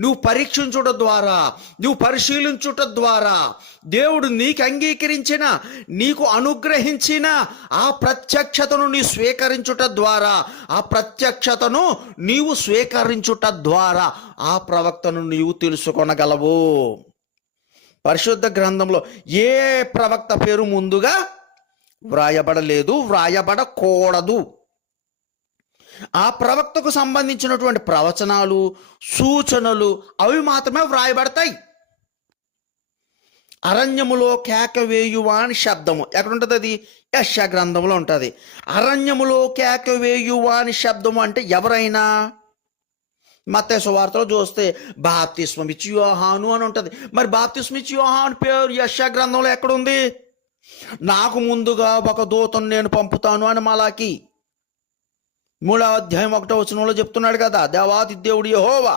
నువ్వు పరీక్షించుట ద్వారా, నువ్వు పరిశీలించుట ద్వారా దేవుడు నీకు అంగీకరించిన, నీకు అనుగ్రహించిన ఆ ప్రత్యక్షతను నీ స్వీకరించుట ద్వారా, ఆ ప్రత్యక్షతను నీవు స్వీకరించుట ద్వారా ఆ ప్రవక్తను నీవు తెలుసుకొనగలవు. పరిశుద్ధ గ్రంథంలో ఏ ప్రవక్త పేరు ముందుగా వ్రాయబడలేదు, వ్రాయబడకూడదు. ఆ ప్రవక్తకు సంబంధించినటువంటి ప్రవచనాలు, సూచనలు అవి మాత్రమే వ్రాయబడతాయి. అరణ్యములో కేక వేయువాని శబ్దము ఎక్కడ ఉంటుంది? అది యెషయా గ్రంథంలో ఉంటుంది. అరణ్యములో కేక వేయువాని శబ్దము అంటే ఎవరైనా? మత్తయి సువార్తలో చూస్తే బాప్తిస్మమిచ్చి యోహాను అని ఉంటుంది. మరి బాప్తిస్మమిచ్చి యోహాను పేరు యెషయా గ్రంథంలో ఎక్కడుంది? నాకు ముందుగా ఒక దూతను నేను పంపుతాను అని మలాకి 3వ అధ్యాయం 1వ వచనంలో చెప్తున్నాడు కదా. దేవాతి దేవుడు యెహోవా